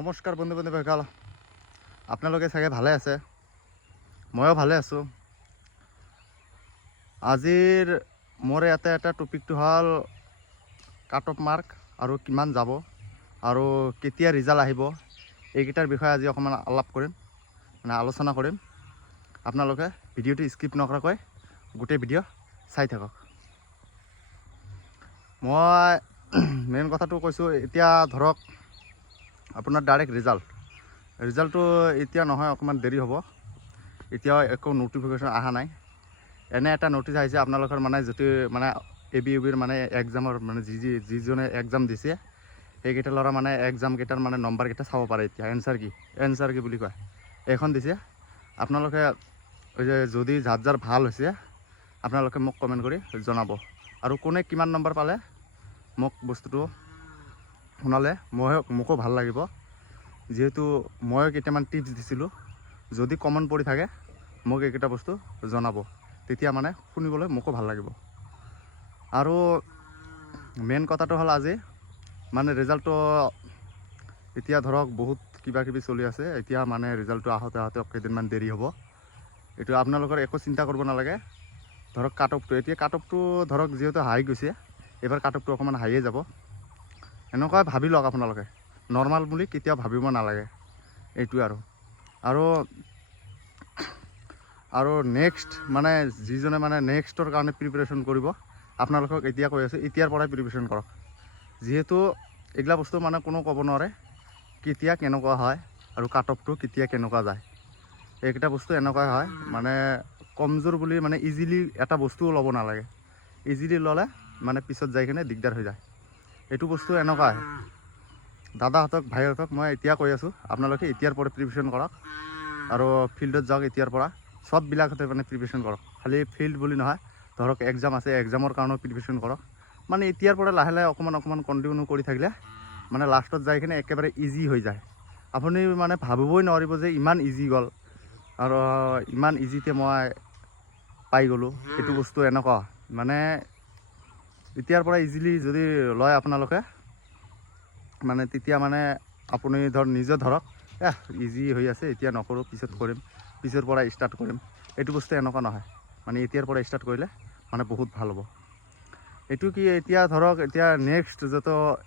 নমস্কাৰ বন্ধু বান্ধৱীসকল, আপোনালোকে চাগে ভালে আছে, ময়ো ভালে আছোঁ। আজিৰ মোৰ ইয়াতে এটা টপিকটো হ'ল কাট অফ মাৰ্ক আৰু কিমান যাব আৰু কেতিয়া ৰিজাল্ট আহিব, এইকেইটাৰ বিষয়ে আজি অকণমান আলাপ কৰিম, আলোচনা কৰিম। আপোনালোকে ভিডিঅ'টো স্কিপ নকৰাকৈ গোটেই ভিডিঅ' চাই থাকক। মই মেইন কথাটো কৈছোঁ, এতিয়া ধৰক আপোনাৰ ডাইৰেক্ট ৰিজাল্টটো এতিয়া নহয়, অকণমান দেৰি হ'ব। এতিয়াও একো নটিফিকেশ্যন অহা নাই। এনে এটা নটিচ আহিছে আপোনালোকৰ যদি ABUBৰ এক্সামৰ যিজনে এক্সাম দিছে সেইকেইটা ল'ৰা এক্সামকেইটাৰ নম্বৰকেইটা চাব পাৰে। এতিয়া এনচাৰ কি বুলি কয় এইখন দিছে। আপোনালোকে যদি যাৰ ভাল হৈছে আপোনালোকে মোক কমেণ্ট কৰি জনাব, আৰু কোনে কিমান নম্বৰ পালে মোক বস্তুটো শুনালে মোকো ভাল লাগিব। যিহেতু মই কেইটামান টিপছ দিছিলোঁ, যদি কমন পৰি থাকে মোক এইকেইটা বস্তু জনাব, তেতিয়া শুনিবলৈ মোকো ভাল লাগিব। আৰু মেইন কথাটো হ'ল আজি ৰিজাল্টটো এতিয়া ধৰক বহুত কিবা কিবি চলি আছে। এতিয়া ৰিজাল্টটো আহোঁতে কেইদিনমান দেৰি হ'ব। এইটো আপোনালোকৰ একো চিন্তা কৰিব নালাগে। ধৰক কাট অফটো ধৰক যিহেতু হাই গৈছে, এইবাৰ কাট অফটো অকণমান হাইয়ে যাব। এনেকুৱা ভাবি লওক আপোনালোকে, নৰ্মাল বুলি কেতিয়াও ভাবিব নালাগে। এইটোৱে আৰু নেক্সট যিজনে নেক্সটৰ কাৰণে প্ৰিপেৰেশ্যন কৰিব, আপোনালোকক এতিয়া কৈ আছোঁ, এতিয়াৰ পৰাই প্ৰিপেৰেশ্যন কৰক। যিহেতু এইগিলা বস্তু কোনো ক'ব নোৱাৰে কেতিয়া কেনেকুৱা হয় আৰু কাট অফটো কেতিয়া কেনেকুৱা যায়। এইকেইটা বস্তু এনেকুৱাই হয়, কমজোৰ বুলি ইজিলি এটা বস্তুও ল'ব নালাগে। ইজিলি ল'লে পিছত যাই কিনে দিগদাৰ হৈ যায়। এইটো বস্তু এনেকুৱাই। দাদাহঁতক ভাইহঁতক মই এতিয়া কৈ আছোঁ, আপোনালোকে এতিয়াৰ পৰা প্ৰিপেৰেশ্যন কৰক আৰু ফিল্ডত যাওক। এতিয়াৰ পৰা চববিলাকতে প্ৰিপেৰেশ্যন কৰক। খালি ফিল্ড বুলি নহয়, ধৰক এক্সাম আছে, এক্সামৰ কাৰণেও প্ৰিপেৰেশ্যন কৰক। এতিয়াৰ পৰা লাহে লাহে অকণমান কণ্টিনিউ কৰি থাকিলে লাষ্টত যাই কিনে একেবাৰে ইজি হৈ যায়। আপুনি ভাবিবই নোৱাৰিব যে ইমান ইজি গ'ল আৰু ইমান ইজিতে মই পাই গ'লোঁ। এইটো বস্তু এনেকুৱা এতিয়াৰ পৰা ইজিলি যদি লয় আপোনালোকে তেতিয়া আপুনি নিজে ধৰক ইজি হৈ আছে, এতিয়া নকৰোঁ, পিছত কৰিম, পিছৰ পৰা ষ্টাৰ্ট কৰিম। এইটো বস্তু এনেকুৱা নহয়, এতিয়াৰ পৰা ষ্টাৰ্ট কৰিলে বহুত ভাল হ'ব। এইটো কি, এতিয়া ধৰক এতিয়া নেক্সট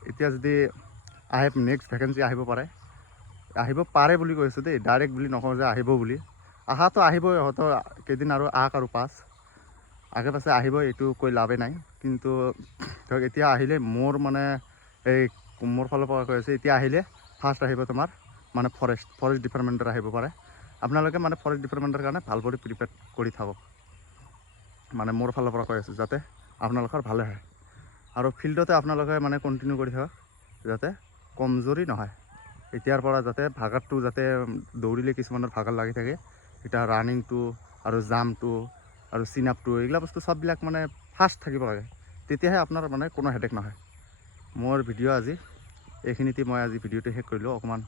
এতিয়া যদি আহে, নেক্সট ভেকেঞ্চি আহিব পাৰে বুলি কৈছোঁ দেই, ডাইৰেক্ট বুলি নকওঁ যে আহিব বুলি। আহাতো আহিবই, হয়তো কেইদিন আৰু আৰু আগে পাছে আহিব, এইটো কৈ লাভেই নাই। কিন্তু ধৰক এতিয়া আহিলে মোৰ মোৰ ফালৰ পৰা কৈ আছে, এতিয়া আহিলে ফাৰ্ষ্ট আহিব তোমাৰ ফৰেষ্ট ডিপাৰ্টমেণ্টৰ আহিব পাৰে। আপোনালোকে ফৰেষ্ট ডিপাৰ্টমেণ্টৰ কাৰণে ভালকৈ প্ৰিপেয়াৰ কৰি থাকক। মোৰ ফালৰ পৰা কৈ আছোঁ, যাতে আপোনালোকৰ ভালে হয়। আৰু ফিল্ডতে আপোনালোকে কণ্টিনিউ কৰি থাকক, যাতে কমজোৰি নহয়। এতিয়াৰ পৰা যাতে ভাগাৰটো যাতে দৌৰিলে কিছুমানৰ ভাগাৰ লাগি থাকে, এতিয়া ৰানিংটো আৰু জাম্পটো আৰু চিন আপটো এইগিলা বস্তু চববিলাক ফাষ্ট থাকিব লাগে, তেতিয়াহে আপোনাৰ কোনো হেডেক নহয়। মোৰ ভিডিঅ' আজি এইখিনিতে মই আজি ভিডিঅ'টো শেষ কৰিলোঁ। অকণমান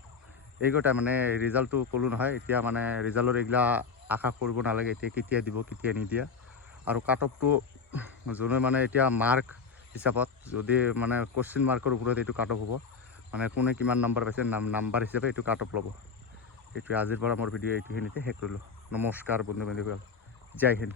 এইকেইটা ৰিজাল্টটো ক'লোঁ নহয়, এতিয়া ৰিজাল্টৰ এইগিলা আশা কৰিব নালাগে। এতিয়া কেতিয়া দিব কেতিয়া নিদিয়া, আৰু কাট অফটো যোনে এতিয়া মাৰ্ক হিচাপত যদি কুৱেশ্যন মাৰ্কৰ ওপৰত এইটো কাট অফ হ'ব, কোনে কিমান নম্বৰ পাইছে নাম্বাৰ হিচাপে এইটো কাট অফ ল'ব। এইটোৱে আজিৰ পৰা মোৰ ভিডিঅ' এইখিনিতে শেষ কৰিলোঁ। নমস্কাৰ বন্ধু বান্ধৱীসকল, জয় হিন্দ।